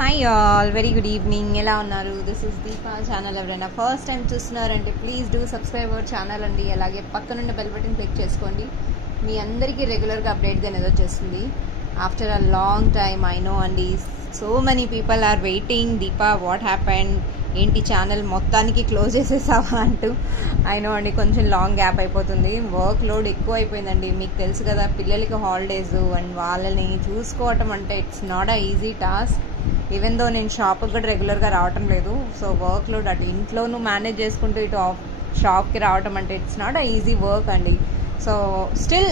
Hi all, very good evening. ఎలా ఉన్నారు? This is Deepa. Channel ఎవరైనా ఫస్ట్ టైం చూస్తున్నారంటే please do subscribe our channel అండి. అలాగే పక్కనున్న బెల్ బటన్ క్లిక్ చేసుకోండి. మీ అందరికీ రెగ్యులర్గా అప్డేట్గా అనేది వచ్చేస్తుంది. After a long time I know అండి, so many people are waiting. Deepa, what happened, ఏంటి ఛానల్ మొత్తానికి క్లోజ్ చేసేసావా అంటూ. ఐ నో అండి, కొంచెం లాంగ్ గ్యాప్ అయిపోతుంది. వర్క్ లోడ్ ఎక్కువ అయిపోయిందండి. మీకు తెలుసు కదా, పిల్లలకి హాలిడేస్ అండ్ వాళ్ళని చూసుకోవటం అంటే it's not a easy task. Even though నేను షాప్కి కూడా రెగ్యులర్గా రావటం లేదు. సో వర్క్ లోడ్ అటు ఇంట్లోనూ మేనేజ్ చేసుకుంటూ ఇటు షాప్కి రావటం అంటే it's not a easy work అండి. సో స్టిల్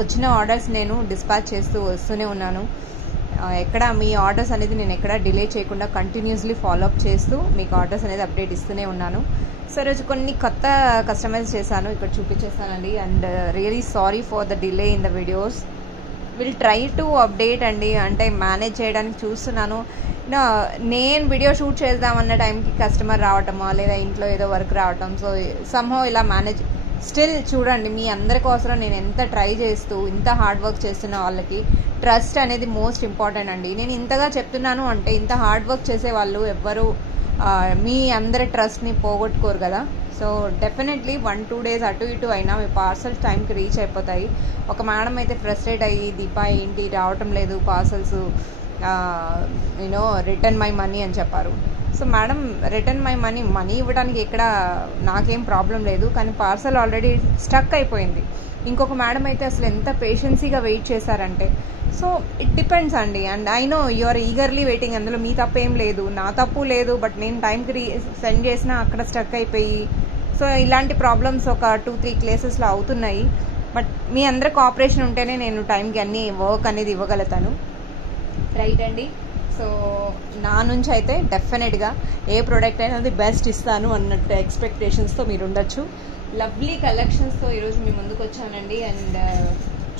వచ్చిన ఆర్డర్స్ నేను డిస్పాచ్ చేస్తూ వస్తూనే ఉన్నాను. ఎక్కడ మీ ఆర్డర్స్ అనేది నేను ఎక్కడ డిలే చేయకుండా కంటిన్యూస్లీ ఫాలోఅప్ చేస్తూ మీకు ఆర్డర్స్ అనేది అప్డేట్ ఇస్తూనే ఉన్నాను. సో ఈరోజు కొన్ని కొత్త కస్టమైజ్ చేశాను, ఇక్కడ చూపించేస్తానండి. And really sorry for the delay in the videos. Will try to update అండి. అంటే మేనేజ్ చేయడానికి చూస్తున్నాను. నేను వీడియో షూట్ చేద్దామన్న టైంకి కస్టమర్ రావటమా, లేదా ఇంట్లో ఏదో వర్క్ రావటం, సో సమ్హౌ ఇలా మేనేజ్. స్టిల్ చూడండి, మీ అందరి కోసం నేను ఎంత ట్రై చేస్తూ ఇంత హార్డ్ వర్క్ చేస్తున్న వాళ్ళకి ట్రస్ట్ అనేది మోస్ట్ ఇంపార్టెంట్ అండి. నేను ఇంతగా చెప్తున్నాను అంటే ఇంత హార్డ్ వర్క్ చేసే వాళ్ళు ఎవ్వరు మీ అందరి ట్రస్ట్ని పోగొట్టుకోరు కదా. సో డెఫినెట్లీ 1-2 days అటు ఇటు అయినా మీ పార్సల్స్ టైంకి రీచ్ అయిపోతాయి. ఒక మేడం అయితే ఫ్రస్ట్రేట్ అయ్యి, దీపా ఏంటి రావటం లేదు పార్సల్స్, రిటర్న్ మై మనీ అని చెప్పారు. So madam, return my money ఇవ్వడానికి ఎక్కడ నాకేం ప్రాబ్లం లేదు, కానీ పార్సల్ ఆల్రెడీ స్టక్ అయిపోయింది. ఇంకొక మేడం అయితే అసలు ఎంత పేషెన్సీగా వెయిట్ చేశారంటే. సో ఇట్ డిపెండ్స్ అండి. And I know you are eagerly waiting. అందులో మీ తప్పు ఏం లేదు, నా తప్పు లేదు. బట్ నేను టైంకి సెండ్ చేసినా అక్కడ స్టక్ అయిపోయి, సో ఇలాంటి ప్రాబ్లమ్స్ ఒక 2-3 ప్లేసెస్లో అవుతున్నాయి. బట్ మీ అందరి కోఆపరేషన్ ఉంటేనే నేను టైంకి అన్ని వర్క్ అనేది ఇవ్వగలుగుతాను. రైట్ అండి. సో నా నుంచి అయితే డెఫినెట్గా ఏ ప్రోడక్ట్ అయినా అది బెస్ట్ ఇస్తాను అన్నట్టు ఎక్స్పెక్టేషన్స్తో మీరు ఉండొచ్చు. లవ్లీ కలెక్షన్స్తో ఈరోజు మీ ముందుకు వచ్చానండి. అండ్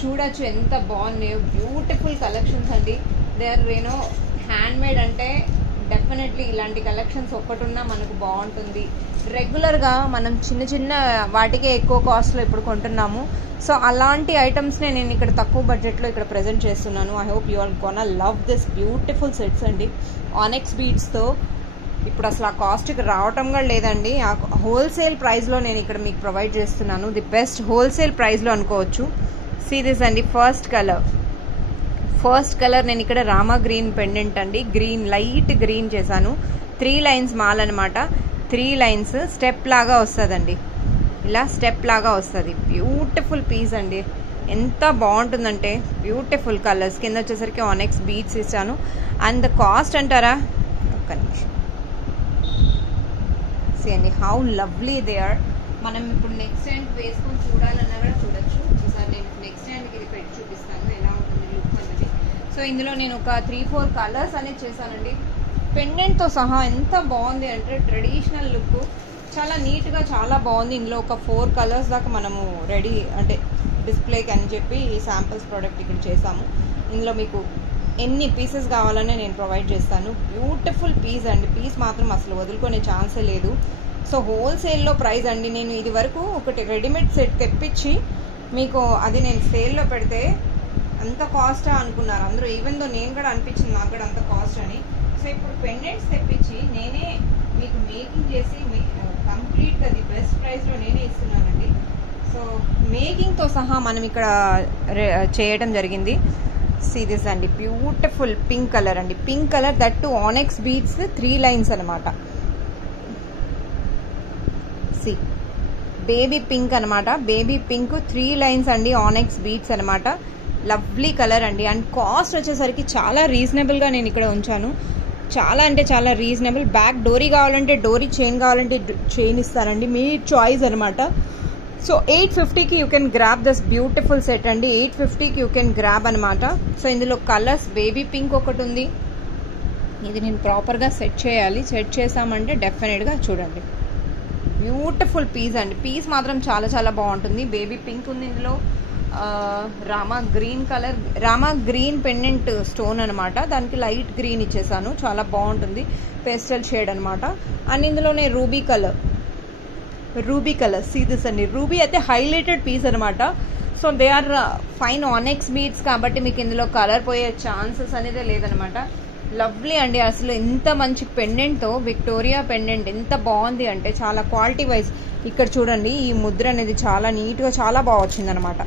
చూడొచ్చు ఎంత బాగున్నాయో, బ్యూటిఫుల్ కలెక్షన్స్ అండి. They are hand made. అంటే డెఫినెట్లీ ఇలాంటి కలెక్షన్స్ ఒక్కటున్నా మనకు బాగుంటుంది. రెగ్యులర్గా మనం చిన్న చిన్న వాటికే ఎక్కువ కాస్ట్లో ఇప్పుడు కొంటున్నాము. సో అలాంటి ఐటమ్స్నే నేను ఇక్కడ తక్కువ బడ్జెట్లో ఇక్కడ ప్రజెంట్ చేస్తున్నాను. I hope you are gonna love this beautiful sets అండి. ఆనెక్స్ బీడ్స్తో ఇప్పుడు అసలు ఆ కాస్ట్కి రావటం కూడా లేదండి. ఆ హోల్సేల్ ప్రైస్లో నేను ఇక్కడ మీకు ప్రొవైడ్ చేస్తున్నాను. ది బెస్ట్ హోల్సేల్ ప్రైస్లో అనుకోవచ్చు. సీ దిస్ అండి, ఫస్ట్ కలర్ నేను ఇక్కడ రామా గ్రీన్ పెండెంట్ అండి. గ్రీన్, లైట్ గ్రీన్ చేశాను. 3 lines మాల్ అనమాట. 3 lines స్టెప్ లాగా వస్తుందండి. ఇలా స్టెప్ లాగా వస్తుంది. బ్యూటిఫుల్ పీస్ అండి. ఎంత బాగుంటుందంటే బ్యూటిఫుల్ కలర్స్. కింద వచ్చేసరికి ఆనెక్స్ బీడ్స్ ఇచ్చాను. అండ్ ద కాస్ట్ అంటారా, ఒక్క నిమిషం. సీ అండి హౌ లవ్లీ దే ఆర్. మనం ఇప్పుడు నెక్స్ట్ హ్యాండ్ వేసుకొని చూడాలన్నా కూడా చూడొచ్చు. ఈసారి నేను నెక్స్ట్ హ్యాండ్కి ఇది పెట్టి చూపిస్తాను ఎలా ఉంటుంది లుక్ అనేది. సో ఇందులో నేను ఒక 3-4 కలర్స్ అనేది చేశానండి. పెండెంట్తో సహా ఎంత బాగుంది అంటే ట్రెడిషనల్ లుక్, చాలా నీట్గా చాలా బాగుంది. ఇందులో ఒక 4 కలర్స్ దాకా మనము రెడీ అంటే డిస్ప్లేకి అని చెప్పి శాంపిల్స్ ప్రోడక్ట్ ఇక్కడ చేసాము. ఇందులో మీకు ఎన్ని పీసెస్ కావాలనే నేను ప్రొవైడ్ చేస్తాను. బ్యూటిఫుల్ పీస్ అండి. పీస్ మాత్రం అసలు వదులుకునే ఛాన్సే లేదు. సో హోల్సేల్లో ప్రైస్ అండి. నేను ఇది వరకు ఒకటి రెడీమేడ్ సెట్ తెప్పించి మీకు అది నేను సేల్లో పెడితే అంత కాస్టా అనుకున్నారు అందరూ. ఈవెన్ దో నేను కూడా అనిపించింది నాకు కూడా అంత కాస్ట్ అని. సో ఇప్పుడు పెండెంట్స్ తెప్పించి నేనే మీకు మేకింగ్ చేసి కంప్లీట్గా ది బెస్ట్ ప్రైస్లో నేనే ఇస్తున్నానండి. సో మేకింగ్తో సహా మనం ఇక్కడ చేయడం జరిగింది. సీ దిస్ అండి, బ్యూటిఫుల్ పింక్ కలర్ అండి. Pink colour, that to ఆనెక్స్ beads 3 lines అనమాట. సి బేబీ పింక్ అనమాట. బేబీ పింక్ 3 lines అండి, ఆనెక్స్ బీడ్స్ అనమాట. లవ్లీ కలర్ అండి. అండ్ కాస్ట్ వచ్చేసరికి చాలా రీజనబుల్గా నేను ఇక్కడ ఉంచాను. చాలా అంటే చాలా రీజనబుల్. బ్యాక్ డోరీ కావాలంటే డోరీ, చైన్ కావాలంటే చైన్ ఇస్తారండి, మీ చాయిస్ అనమాట. సో 850కి you can grab this beautiful set అండి. 850కి యూ కెన్ గ్రాబ్ అనమాట. సో ఇందులో కలర్స్ బేబీ పింక్ ఒకటి ఉంది. ఇది నేను ప్రాపర్గా సెట్ చేయాలి. సెట్ చేసామంటే డెఫినెట్గా చూడండి బ్యూటిఫుల్ పీస్ అండి. పీస్ మాత్రం చాలా చాలా బాగుంటుంది. బేబీ పింక్ ఉంది ఇందులో. Rama green colour, Rama green pendant stone అనమాట. దానికి లైట్ గ్రీన్ ఇచ్చేసాను, చాలా బాగుంటుంది. పేస్టల్ షేడ్ అనమాట. అండ్ ఇందులోనే రూబీ కలర్. సీ దిస్ అండి, రూబీ అయితే హైలైటెడ్ పీస్ అనమాట. So they are fine onyx beads కాబట్టి మీకు ఇందులో కలర్ పోయే ఛాన్సెస్ అనేది లేదనమాట. లవ్లీ అండి, అసలు ఎంత మంచి పెండెంట్తో విక్టోరియా పెండెంట్ ఎంత బాగుంది అంటే చాలా క్వాలిటీ వైజ్. ఇక్కడ చూడండి ఈ ముద్ర అనేది చాలా నీట్గా చాలా బాగా వచ్చిందనమాట.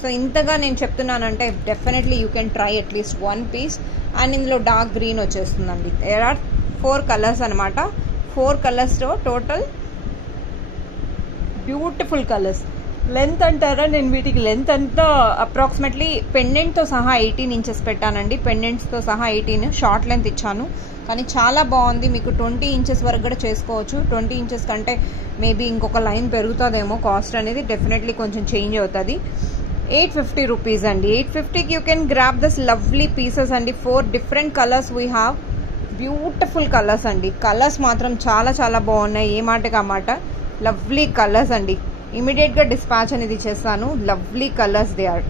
సో ఇంతగా నేను చెప్తున్నానంటే definitely you can try at least 1 piece. And ఇందులో డార్క్ గ్రీన్ వచ్చేస్తుందండి. దేర్ ఆర్ 4 కలర్స్ అనమాట. 4 కలర్స్లో టోటల్ బ్యూటిఫుల్ కలర్స్. లెంత్ అంటారా, నేను వీటికి లెంత్ అంతా అప్రాక్సిమేట్లీ పెండెంట్తో సహా 18 ఇంచెస్ పెట్టానండి. పెండెంట్స్తో సహా 18 షార్ట్ లెంత్ ఇచ్చాను. కానీ చాలా బాగుంది. మీకు 20 ఇంచెస్ వరకు కూడా చేసుకోవచ్చు. 20 ఇంచెస్ కంటే మేబీ ఇంకొక లైన్ పెరుగుతుందేమో. కాస్ట్ అనేది డెఫినెట్లీ కొంచెం చేంజ్ అవుతుంది. 850 రూపీస్ అండి. 850కి you can grab this lovely pieces అండి. 4 different colours we have. Beautiful colours అండి. కలర్స్ మాత్రం చాలా చాలా బాగున్నాయి. ఏ మాటకి ఆ మాట. లవ్లీ కలర్స్ అండి. ఇమీడియట్గా డిస్పాచ్ అనేది చేస్తాను. Lovely colours they are.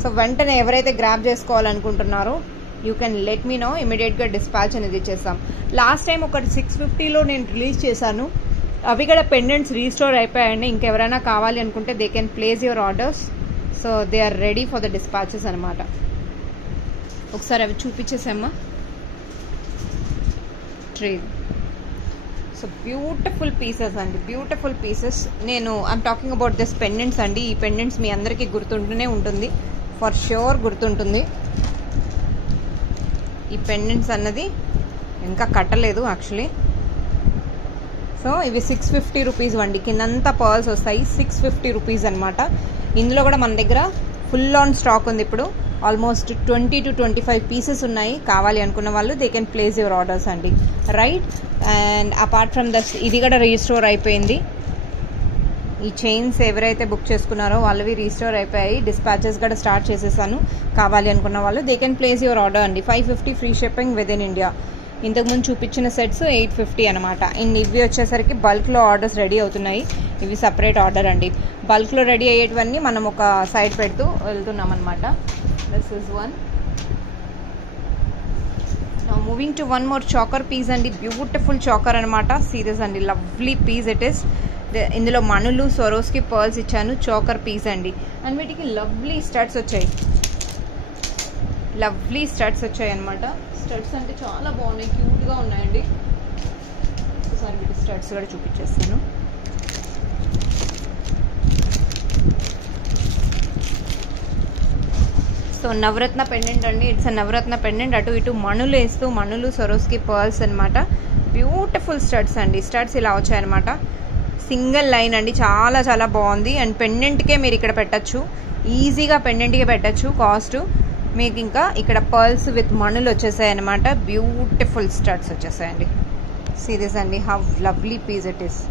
So వెంటనే ఎవరైతే గ్రాప్ చేసుకోవాలనుకుంటున్నారో you can let me know. ఇమీడియట్గా డిస్పాచ్ అనేది చేస్తాం. లాస్ట్ టైం ఒకటి 650లో నేను రిలీజ్ చేశాను. అవి కూడా పెండెంట్స్ రీస్టోర్ అయిపోయాయండి. ఇంకెవరైనా కావాలి అనుకుంటే they can place your orders. So they are ready for the dispatches అనమాట. ఒకసారి అవి చూపించేసామా ట్రేడ్. సో బ్యూటిఫుల్ పీసెస్ అండి, బ్యూటిఫుల్ పీసెస్. నేను I'm talking about this pendants అండి. ఈ పెండెంట్స్ మీ అందరికీ గుర్తుంటూనే ఉంటుంది, ఫర్ ష్యూర్ గుర్తుంటుంది. ఈ పెండెంట్స్ అన్నది ఇంకా కట్టలేదు యాక్చువల్లీ. సో ఇవి 650 రూపీస్ అండి. కిందంతా పర్ల్స్ వస్తాయి. 650 రూపీస్ అనమాట. ఇందులో కూడా మన దగ్గర ఫుల్ ఆన్ స్టాక్ ఉంది. ఇప్పుడు ఆల్మోస్ట్ 20 to 25 పీసెస్ ఉన్నాయి. కావాలి అనుకున్న వాళ్ళు they can place your orders అండి. రైట్. అండ్ అపార్ట్ ఫ్రమ్ దస్ ఇది కూడా రీస్టోర్ అయిపోయింది. ఈ చైన్స్ ఎవరైతే బుక్ చేసుకున్నారో వాళ్ళవి రీస్టోర్ అయిపోయాయి. డిస్పాచెస్ కూడా స్టార్ట్ చేసేసాను. కావాలి అనుకున్న వాళ్ళు they can place your order అండి. 550 free shipping with in India. ఇంతకుముందు చూపించిన సెట్స్ 850 అనమాట. ఇవి వచ్చేసరికి బల్క్లో ఆర్డర్స్ రెడీ అవుతున్నాయి. ఇవి సపరేట్ ఆర్డర్ అండి. బల్క్లో రెడీ అయ్యేటివన్నీ మనం ఒక సైడ్ పెడుతూ వెళ్తున్నాం అనమాట. This is one. Moving to one more choker piece అండి. బ్యూటిఫుల్ చాకర్ అనమాట. సీరియస్ అండి, లవ్లీ పీస్ ఇట్ ఈస్. ఇందులో మనులు సొరోస్కి పర్ల్స్ ఇచ్చాను. చాకర్ పీస్ అండి. అండ్ వీటికి లవ్లీ స్టడ్స్ వచ్చాయి. లవ్లీ స్టడ్స్ వచ్చాయి అనమాట. స్టడ్స్ అంటే చాలా బాగున్నాయి, క్యూట్గా ఉన్నాయండి. ఒకసారి వీటి స్టడ్స్ కూడా చూపించేస్తాను. సో నవరత్న పెండెంట్ అండి. It's navaratna pendant. అటు ఇటు మణులు వేస్తూ మణులు సొరోస్కి పర్ల్స్ అనమాట. బ్యూటిఫుల్ స్టడ్స్ అండి. స్టడ్స్ ఇలా వచ్చాయన్నమాట. సింగిల్ లైన్ అండి. చాలా చాలా బాగుంది. అండ్ పెండెంట్కే మీరు ఇక్కడ పెట్టచ్చు, ఈజీగా పెండెంట్కే పెట్టచ్చు. కాస్ట్ మీకు ఇంకా ఇక్కడ పర్ల్స్ విత్ మణులు వచ్చేసాయి అనమాట. బ్యూటిఫుల్ స్టడ్స్ వచ్చేసాయండి. సీరియస్ అండి, how lovely piece it is.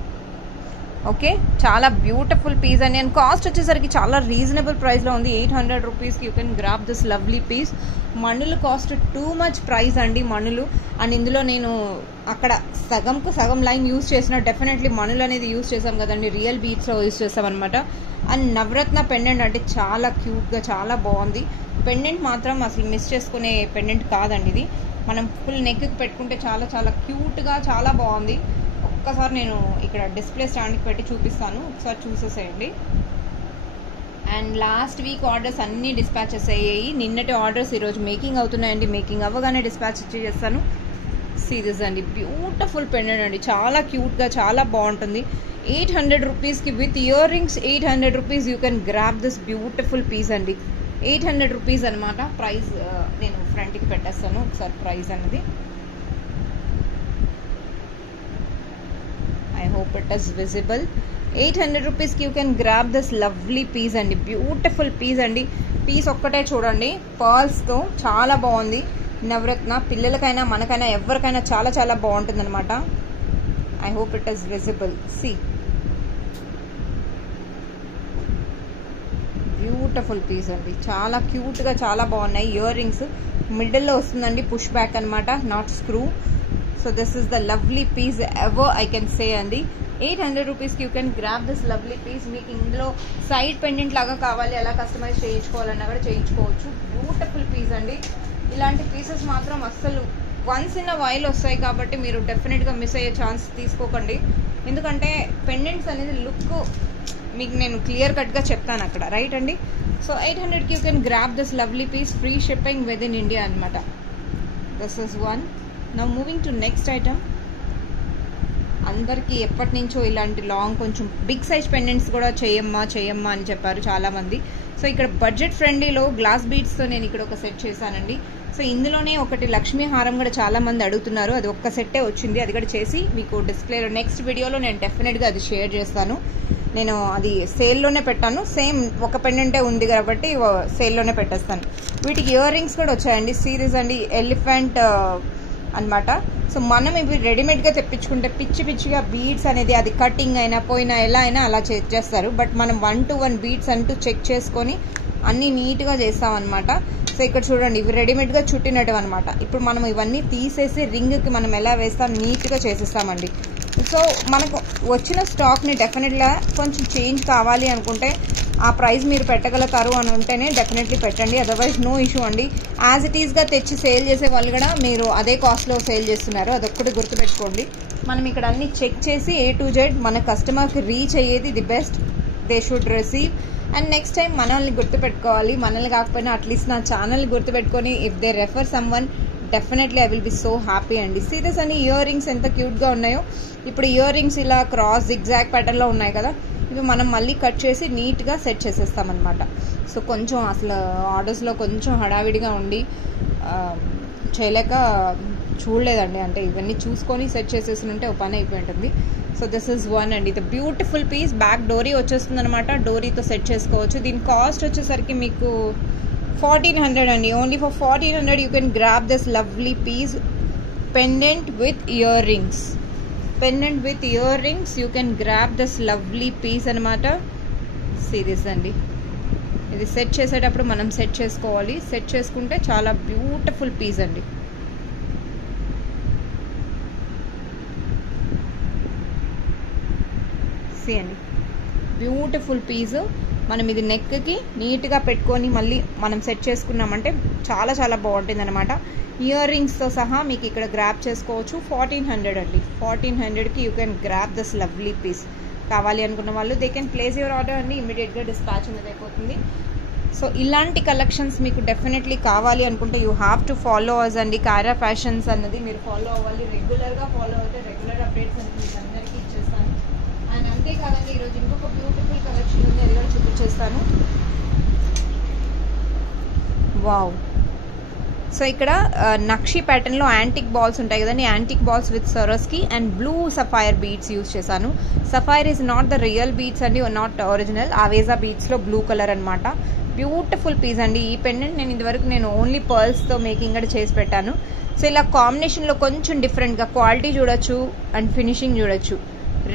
Okay, చాలా బ్యూటిఫుల్ పీస్ అండి. అండ్ కాస్ట్ వచ్చేసరికి చాలా రీజనబుల్ ప్రైస్లో ఉంది. 800 రూపీస్కి you can grab this lovely piece. మణులు కాస్ట్ టూ మచ్ ప్రైస్ అండి మణులు. అండ్ ఇందులో నేను అక్కడ సగంకు సగం లైన్ యూజ్ చేసిన డెఫినెట్లీ మణులు అనేది యూజ్ చేసాం కదండి, రియల్ బీట్స్లో యూజ్ చేసాం అనమాట. అండ్ నవరత్న పెండెంట్ అంటే చాలా క్యూట్గా చాలా బాగుంది. పెండెంట్ మాత్రం అసలు మిస్ చేసుకునే పెండెంట్ కాదండి ఇది. మనం ఫుల్ నెక్కి పెట్టుకుంటే చాలా చాలా క్యూట్గా చాలా బాగుంది. ఒక్కసారి నేను ఇక్కడ డిస్ప్లే స్టాండ్కి పెట్టి చూపిస్తాను, ఒకసారి చూసేసేయండి. అండ్ లాస్ట్ వీక్ ఆర్డర్స్ అన్నీ డిస్పాచెస్ అయ్యాయి. నిన్నటి ఆర్డర్స్ ఈరోజు మేకింగ్ అవుతున్నాయండి. మేకింగ్ అవ్వగానే డిస్పాచ్ చేస్తాను. సీరియస్ అండి, బ్యూటిఫుల్ పెండెంట్ అండి. చాలా క్యూట్గా చాలా బాగుంటుంది. 800 రూపీస్కి with earrings 800 rupees you can grab this beautiful piece అండి. 800 రూపీస్ అనమాట ప్రైస్. నేను ఫ్రంట్కి పెట్టేస్తాను ఒకసారి ప్రైస్ అనేది. I hope it is visible. 800 రూపీస్కి you can grab this lovely piece అండి. బ్యూటిఫుల్ పీస్ అండి. పీస్ ఒక్కటే చూడండి, పర్ల్స్తో చాలా బాగుంది. నవరత్న పిల్లలకైనా మనకైనా ఎవరికైనా చాలా చాలా బాగుంటుంది అనమాట. I hope it is visible. See beautiful piece అండి. చాలా క్యూట్గా చాలా బాగున్నాయి. ఇయర్ రింగ్స్ మిడిల్లో వస్తుందండి, పుష్ బ్యాక్ అనమాట, not screw. So this is the lovely piece ever I can say అండి. 800 రూపీస్కి you can grab this lovely piece. మీకు ఇందులో సైడ్ పెండెంట్ లాగా కావాలి, ఎలా కస్టమైజ్ చేయించుకోవాలన్నా కూడా చేయించుకోవచ్చు. బ్యూటిఫుల్ పీస్ అండి. ఇలాంటి పీసెస్ మాత్రం అస్సలు వన్స్ ఇన్ అ వైల్ వస్తాయి కాబట్టి మీరు డెఫినెట్గా మిస్ అయ్యే ఛాన్స్ తీసుకోకండి. ఎందుకంటే పెండెంట్స్ అనేది లుక్ మీకు నేను క్లియర్ కట్గా చెప్తాను అక్కడ, రైట్ అండి. సో 800కి you can grab this lovely piece, free shipping with in India అనమాట. This is one. Now moving to next item. అందరికీ ఎప్పటి నుంచో ఇలాంటి లాంగ్ కొంచెం బిగ్ సైజ్ పెండెంట్స్ కూడా చేయమ్మా అని చెప్పారు చాలామంది. సో ఇక్కడ బడ్జెట్ ఫ్రెండ్లీలో గ్లాస్ బీడ్స్తో నేను ఇక్కడ ఒక సెట్ చేశానండి. సో ఇందులోనే ఒకటి లక్ష్మీ హారం కూడా చాలామంది అడుగుతున్నారు, అది ఒక్క సెట్టే వచ్చింది. అది కూడా చేసి మీకు డిస్ప్లేలో నెక్స్ట్ వీడియోలో నేను డెఫినెట్గా అది షేర్ చేస్తాను. నేను అది సేల్లోనే పెట్టాను, సేమ్ ఒక పెండెంటే ఉంది కాబట్టి సేల్లోనే పెట్టేస్తాను. వీటికి ఇయర్ రింగ్స్ కూడా వచ్చాయండి, సిరీస్ అండి, ఎలిఫెంట్ అనమాట. సో మనం ఇవి రెడీమేడ్గా తెప్పించుకుంటే పిచ్చిగా బీడ్స్ అనేది అది కటింగ్ అయినా పోయినా ఎలా అయినా అలా చేస్తారు. బట్ మనం 1 to 1 బీడ్స్ అంటూ చెక్ చేసుకొని అన్నీ నీట్గా చేస్తామన్నమాట. సో ఇక్కడ చూడండి, ఇవి రెడీమేడ్గా చుట్టినట్టు అనమాట. ఇప్పుడు మనం ఇవన్నీ తీసేసి రింగ్కి మనం ఎలా వేస్తాం నీట్గా చేసేస్తామండి. సో మనకు వచ్చిన స్టాక్ని డెఫినెట్గా కొంచెం చేంజ్ కావాలి అనుకుంటే ఆ ప్రైస్ మీరు పెట్టగలుగుతారు అని ఉంటేనే డెఫినెట్లీ పెట్టండి, అదర్వైజ్ నో ఇష్యూ అండి. యాజ్ ఇట్ ఈస్గా తెచ్చి సేల్ చేసే వాళ్ళు కూడా మీరు అదే కాస్ట్లో సేల్ చేస్తున్నారు, అదొక్కటి గుర్తుపెట్టుకోండి. మనం ఇక్కడ అన్ని చెక్ చేసి A to Z మన కస్టమర్కి రీచ్ అయ్యేది the best they should receive. And next time మనల్ని గుర్తుపెట్టుకోవాలి, మనల్ని కాకపోయినా అట్లీస్ట్ నా ఛానల్ని గుర్తుపెట్టుకొని if they refer some one definitely I will be so happy అండి. సీరియస్ అండి, ఇయర్ రింగ్స్ ఎంత క్యూట్గా ఉన్నాయో. ఇప్పుడు ఇయర్ రింగ్స్ ఇలా క్రాస్ జిగ్జాగ్ ప్యాటర్న్లో ఉన్నాయి కదా, ఇవి మనం మళ్ళీ కట్ చేసి నీట్గా సెట్ చేసేస్తామన్నమాట. సో కొంచెం అసలు ఆర్డర్స్లో కొంచెం హడావిడిగా ఉండి చేయలేక చూడలేదండి, అంటే ఇవన్నీ చూసుకొని సెట్ చేసేసి ఉంటే ఒక పని అయిపోయి ఉంటుంది. సో దిస్ ఇస్ వన్ అండి, ద బ్యూటిఫుల్ పీస్. బ్యాక్ డోరీ వచ్చేస్తుంది అనమాట, డోరీతో సెట్ చేసుకోవచ్చు. దీని కాస్ట్ వచ్చేసరికి మీకు 1400 అండి. Only for 1400 you can grab this lovely piece, pendant with earrings. Pendant with earrings you can grab this lovely piece అనమాట. సీరియస్ అండి, ఇది సెట్ చేసేటప్పుడు మనం సెట్ చేసుకోవాలి, సెట్ చేసుకుంటే చాలా బ్యూటిఫుల్ పీస్ అండి. అండి బ్యూటిఫుల్ పీస్. మనం ఇది నెక్కి నీట్గా పెట్టుకొని మళ్ళీ మనం సెట్ చేసుకున్నామంటే చాలా చాలా బాగుంటుంది అనమాట. ఇయర్ రింగ్స్తో సహా మీకు ఇక్కడ గ్రాప్ చేసుకోవచ్చు. 1400 అండి, 1400కి you can grab this lovely piece. కావాలి అనుకున్న వాళ్ళు they can place your order అండి, ఇమీడియట్గా డిస్పాచ్ అనేది అయిపోతుంది. సో ఇలాంటి కలెక్షన్స్ మీకు డెఫినెట్లీ కావాలి అనుకుంటే you have to follow us అండి. కారా ఫ్యాషన్స్ అన్నది మీరు ఫాలో అవ్వాలి, రెగ్యులర్గా ఫాలో అవుతే రెగ్యులర్ అప్డేట్స్ అనేది మీకు అందరికీ ఇచ్చేస్తాను. అండ్ అంతేకాదండి, ఈరోజు ఇంకొక బ్యూటిఫుల్ కలెక్షన్ ఉంది, అది కూడా చూపించేస్తాను. వావ్. సో ఇక్కడ నక్షి ప్యాటర్న్లో యాంటిక్ బాల్స్ ఉంటాయి కదండి, యాంటిక్ బాల్స్ విత్ సరస్కి and blue sapphire beads use చేశాను. Sapphire is not the real beads అండి, నాట్ ఒరిజినల్. ఆవేజా బీడ్స్లో బ్లూ కలర్ అనమాట. బ్యూటిఫుల్ పీస్ అండి. ఈ పెండెంట్ నేను ఓన్లీ పర్ల్స్తో మేకింగ్ కూడా చేసి పెట్టాను. సో ఇలా కాంబినేషన్లో కొంచెం డిఫరెంట్గా క్వాలిటీ చూడొచ్చు అండ్ ఫినిషింగ్ చూడొచ్చు.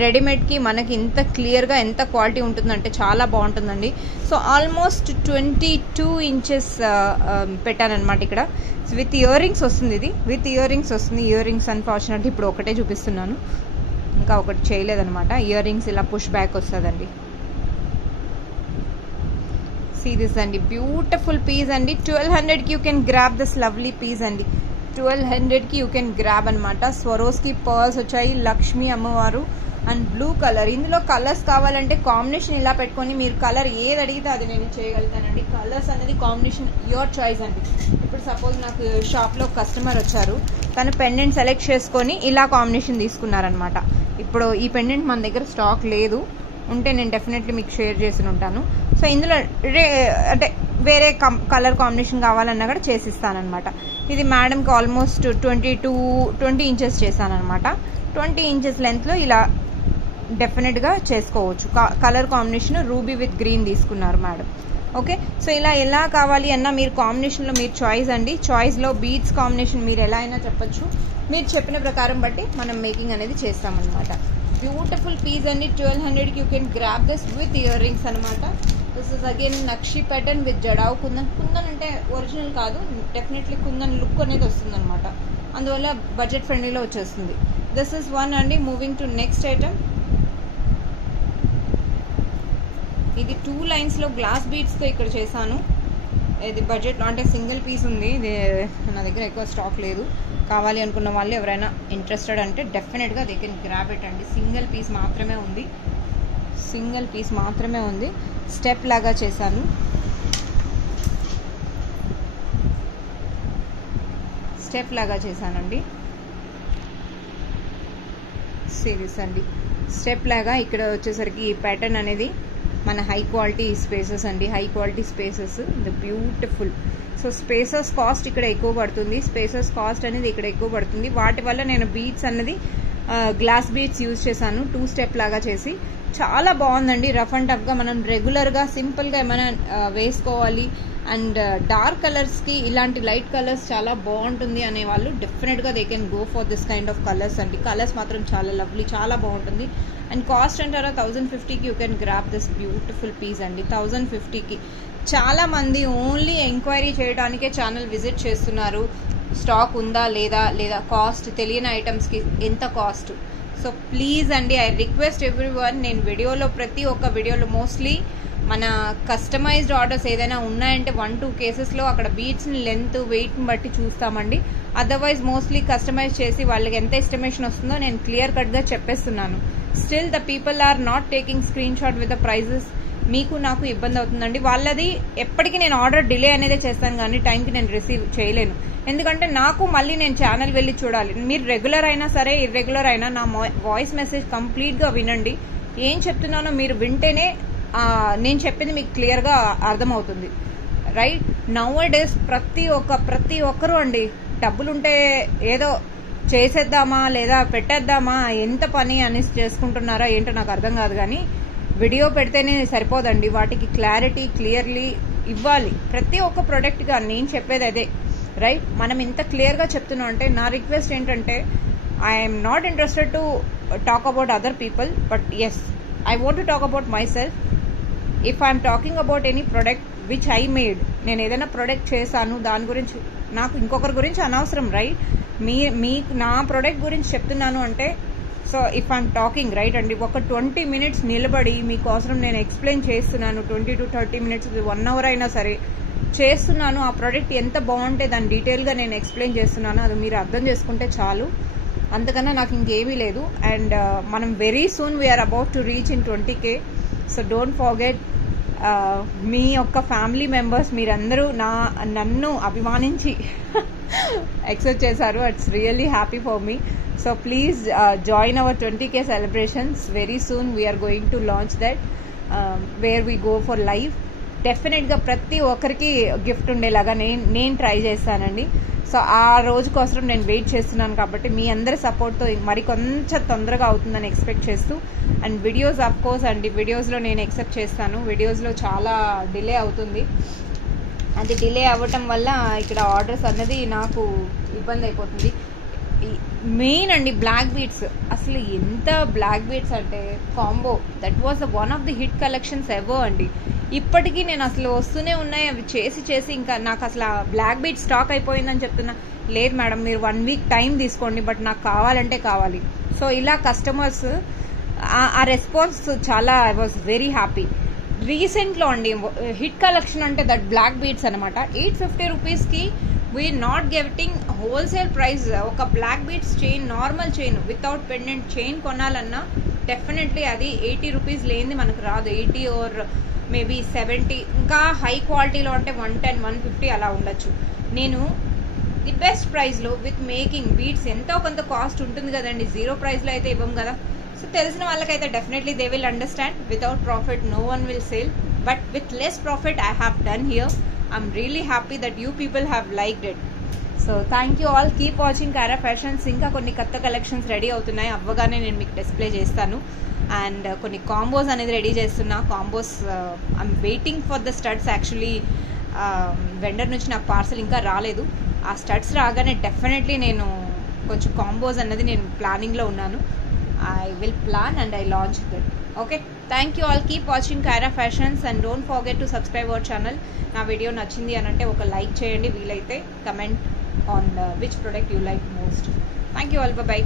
రెడీమేడ్కి మనకి ఇంత క్లియర్గా ఎంత క్వాలిటీ ఉంటుందంటే చాలా బాగుంటుందండి. సో ఆల్మోస్ట్ 22 inches పెట్టానమాట ఇక్కడ. విత్ ఇయర్ రింగ్స్ వస్తుంది, ఇది విత్ ఇయర్ రింగ్స్ వస్తుంది. ఇయర్ రింగ్స్ అన్ఫార్చునేట్లీ ఇప్పుడు ఒకటే చూపిస్తున్నాను, ఇంకా ఒకటి చేయలేదనమాట. ఇయర్ రింగ్స్ ఇలా పుష్ బ్యాక్ వస్తుందండి. సీరియస్ అండి, బ్యూటిఫుల్ పీస్ అండి. 1200కి you can grab this lovely piece అండి. 1200కి యూ కెన్ గ్రాబ్ అనమాట. స్వరోస్కి పర్ల్స్ వచ్చాయి, లక్ష్మీ అమ్మవారు అండ్ బ్లూ కలర్. ఇందులో కలర్స్ కావాలంటే కాంబినేషన్ ఇలా పెట్టుకొని మీరు కలర్ ఏది అడిగితే అది నేను చేయగలుగుతానండి. కలర్స్ అనేది కాంబినేషన్ యువర్ చాయిస్ అండి. ఇప్పుడు సపోజ్ నాకు షాప్లో కస్టమర్ వచ్చారు, తను పెండెంట్ సెలెక్ట్ చేసుకొని ఇలా కాంబినేషన్ తీసుకున్నారనమాట. ఇప్పుడు ఈ పెండెంట్ మన దగ్గర స్టాక్ లేదు, ఉంటే నేను డెఫినెట్లీ మీకు షేర్ చేసి ఉంటాను. సో ఇందులో అంటే వేరే కలర్ కాంబినేషన్ కావాలన్నా కూడా చేసిస్తానమాట. ఇది మేడంకి ఆల్మోస్ట్ 20 inches చేశానమాట. 20 inches లెంత్లో ఇలా డెఫినెట్గా చేసుకోవచ్చు. Colour combination ruby with green తీసుకున్నారు మేడం. ఓకే, సో ఇలా ఎలా కావాలి అన్నా మీరు కాంబినేషన్లో మీరు చాయిస్ అండి. చాయిస్లో బీడ్స్ కాంబినేషన్ మీరు ఎలా అయినా చెప్పచ్చు. మీరు చెప్పిన ప్రకారం బట్టి మనం మేకింగ్ అనేది చేస్తామన్నమాట. బ్యూటిఫుల్ పీస్ అండి. 1200కి you can grab this with earrings అనమాట. This is again nakshi pattern with jadau kundan. Kundan అంటే ఒరిజినల్ కాదు, డెఫినెట్లీ కుందన్ లుక్ అనేది వస్తుంది అనమాట. అందువల్ల బడ్జెట్ ఫ్రెండ్లీలో వచ్చేస్తుంది. దిస్ ఇస్ వన్ అండి. Moving to next item. ఇది 2 lines గ్లాస్ బీడ్స్తో ఇక్కడ చేశాను. ఇది బడ్జెట్లో అంటే సింగిల్ పీస్ ఉంది, ఇది నా దగ్గర ఎక్కువ స్టాక్ లేదు. కావాలి అనుకున్న వాళ్ళు ఎవరైనా ఇంట్రెస్టెడ్ అంటే డెఫినెట్గా దే కెన్ గ్రాబ్ ఇట్ అండి. సింగిల్ పీస్ మాత్రమే ఉంది. సింగిల్ పీస్ మాత్రమే ఉంది. స్టెప్ లాగా చేశాను. స్టెప్ లాగా చేశానండి. సిరీస్ అండి. స్టెప్ లాగా ఇక్కడ వచ్చేసరికి ఈ ప్యాటర్న్ అనేది మన హై క్వాలిటీ స్పేసెస్ అండి. High quality spaces, the beautiful. So spaces cost ఇక్కడ ఎక్కువ పడుతుంది. స్పేసెస్ కాస్ట్ అనేది ఇక్కడ ఎక్కువ పడుతుంది. వాటి వల్ల నేను బీడ్స్ అన్నది గ్లాస్ బీడ్స్ యూజ్ చేశాను. 2 స్టెప్ లాగా చేసి చాలా బాగుందండి. రఫ్ అండ్ టఫ్గా మనం రెగ్యులర్గా సింపుల్గా ఏమైనా వేసుకోవాలి అండ్ డార్క్ కలర్స్కి ఇలాంటి లైట్ కలర్స్ చాలా బాగుంటుంది అనే వాళ్ళు డెఫినెట్గా they can go for this kind of colours అండి. కలర్స్ మాత్రం చాలా లవ్లీ, చాలా బాగుంటుంది. అండ్ కాస్ట్ అంటారా 1050కి you can grab this beautiful piece అండి. 1050కి చాలా మంది ఓన్లీ ఎంక్వైరీ చేయడానికే ఛానల్ విజిట్ చేస్తున్నారు. స్టాక్ ఉందా లేదా, లేదా కాస్ట్ తెలియని ఐటమ్స్కి ఎంత కాస్ట్. సో ప్లీజ్ అండి, ఐ రిక్వెస్ట్ ఎవ్రీవన్, నేను వీడియోలో ప్రతి ఒక్క వీడియోలో మోస్ట్లీ మన కస్టమైజ్డ్ ఆర్డర్స్ ఏదైనా ఉన్నాయంటే 1-2 కేసెస్లో అక్కడ బీడ్స్ని లెంత్ వెయిట్ని బట్టి చూస్తామండి. అదర్వైజ్ మోస్ట్లీ కస్టమైజ్ చేసి వాళ్ళకి ఎంత ఎస్టిమేషన్ వస్తుందో నేను క్లియర్ కట్గా చెప్పేస్తున్నాను. Still the people are not taking screenshot with the prizes. మీకు నాకు ఇబ్బంది అవుతుందండి. వాళ్ళది ఎప్పటికీ నేను ఆర్డర్ డిలే అనేది చేస్తాను కానీ టైంకి నేను రిసీవ్ చేయలేను. ఎందుకంటే నాకు మళ్ళీ నేను ఛానల్ వెళ్ళి చూడాలి. మీరు రెగ్యులర్ అయినా సరే ఇర్రెగ్యులర్ అయినా నా వాయిస్ మెసేజ్ కంప్లీట్గా వినండి. ఏం చెప్తున్నానో మీరు వింటేనే నేను చెప్పింది మీకు క్లియర్గా అర్థమవుతుంది. రైట్ నౌ డేస్ ప్రతి ఒక్కరు అండి డబ్బులుంటే ఏదో చేసేద్దామా లేదా పెట్టేద్దామా, ఎంత పని అనేసి చేసుకుంటున్నారా ఏంటో నాకు అర్థం కాదు. కానీ వీడియో పెడితేనే సరిపోదండి, వాటికి క్లారిటీ క్లియర్లీ ఇవ్వాలి. ప్రతి ఒక్క ప్రోడక్ట్గా నేను చెప్పేది అదే. రైట్ మనం ఇంత క్లియర్గా చెప్తున్నాం అంటే నా రిక్వెస్ట్ ఏంటంటే I'm not interested to talk about other people, but yes I want to talk about myself. If I'm talking about any product which I made, నేను ఏదైనా ప్రొడక్ట్ చేశాను దాని గురించి నాకు ఇంకొకరి గురించి అనవసరం. రైట్ మీకు నా ప్రొడక్ట్ గురించి చెప్తున్నాను అంటే so if I'm talking right అండి, ఒక 20 minutes నిలబడి మీకోసం నేను ఎక్స్ప్లెయిన్ చేస్తున్నాను. 20 to 30 minutes 1 hour అయినా సరే చేస్తున్నాను. ఆ ప్రోడక్ట్ ఎంత బాగుంటే దాన్ని డీటెయిల్గా నేను ఎక్స్ప్లెయిన్ చేస్తున్నాను. అది మీరు అర్థం చేసుకుంటే చాలు, అంతకన్నా నాకు ఇంకేమీ లేదు. అండ్ మనం very soon we're about to reach in 20K. So don't forget, మీ యొక్క ఫ్యామిలీ మెంబర్స్ మీరందరూ నన్ను అభిమానించి యాక్సెప్ట్ చేశారు. It's really happy for me. So please join our 20K celebrations. Very soon we're going to launch that where we go for live. డెఫినెట్గా ప్రతి ఒక్కరికి gift ఉండేలాగా నేను ట్రై చేస్తానండి. సో ఆ రోజు కోసం నేను వెయిట్ చేస్తున్నాను. కాబట్టి మీ అందరి సపోర్ట్తో మరి కొంచెం తొందరగా అవుతుందని ఎక్స్పెక్ట్ చేస్తూ, అండ్ వీడియోస్ అఫ్ కోర్స్ అండి వీడియోస్లో నేను ఎక్సెప్ట్ చేస్తాను. వీడియోస్లో చాలా డిలే అవుతుంది. అది డిలే అవ్వటం వల్ల ఇక్కడ ఆర్డర్స్ అన్నది నాకు ఇబ్బంది అయిపోతుంది. మెయిన్ అండి బ్లాక్ బీడ్స్, అసలు ఎంత బ్లాక్ బీడ్స్ అంటే combo that was one of the hit collections ever అండి. ఇప్పటికీ నేను అసలు వస్తూనే ఉన్నాయి అవి చేసి ఇంకా నాకు అసలు బ్లాక్ బీడ్ స్టాక్ అయిపోయిందని చెప్తున్నా. లేదు మేడం మీరు 1 week టైం తీసుకోండి, బట్ నాకు కావాలంటే కావాలి. సో ఇలా కస్టమర్స్ ఆ రెస్పాన్స్ చాలా ఐ వాజ్ వెరీ హ్యాపీ. రీసెంట్లో అండి హిట్ కలెక్షన్ అంటే దట్ బ్లాక్ బీడ్స్ అనమాట. 850 రూపీస్కి we're not getting wholesale price. ఒక black beads chain, normal chain without pendant chain కొనాలన్నా డెఫినెట్లీ అది 80 రూపీస్ లేనిది మనకు రాదు. 80 or మేబీ 70. ఇంకా హై క్వాలిటీలో అంటే 110, 150 అలా ఉండొచ్చు. నేను ది బెస్ట్ ప్రైస్లో విత్ మేకింగ్ బీడ్స్ ఎంతో కొంత కాస్ట్ ఉంటుంది కదండి, జీరో ప్రైస్లో అయితే ఇవ్వం కదా. సో తెలిసిన వాళ్ళకైతే definitely they will understand. Without profit no one will sale, but with less profit I have done here. I'm really happy that you people have liked it. So thank you all, keep watching Kara fashions. ఇంకా కొన్ని కొత్త collections ready అవుతున్నాయి, అవ్వగానే నేను మీకు display చేస్తాను. And కొన్ని combos అనేది రెడీ చేస్తున్నా. Combos I'm waiting for the studs. Actually vendor నుంచి నాకు పార్సల్ ఇంకా రాలేదు. ఆ స్టడ్స్ రాగానే డెఫినెట్లీ నేను కొంచెం కాంబోస్ అన్నది నేను ప్లానింగ్లో ఉన్నాను. I will plan and I launch it. Okay, thank you all, keep watching Kaira Fashions and don't forget to subscribe our channel. నా వీడియో నచ్చింది అని అంటే ఒక లైక్ చేయండి, వీలైతే comment on which product you like most. Thank you all, bye bye.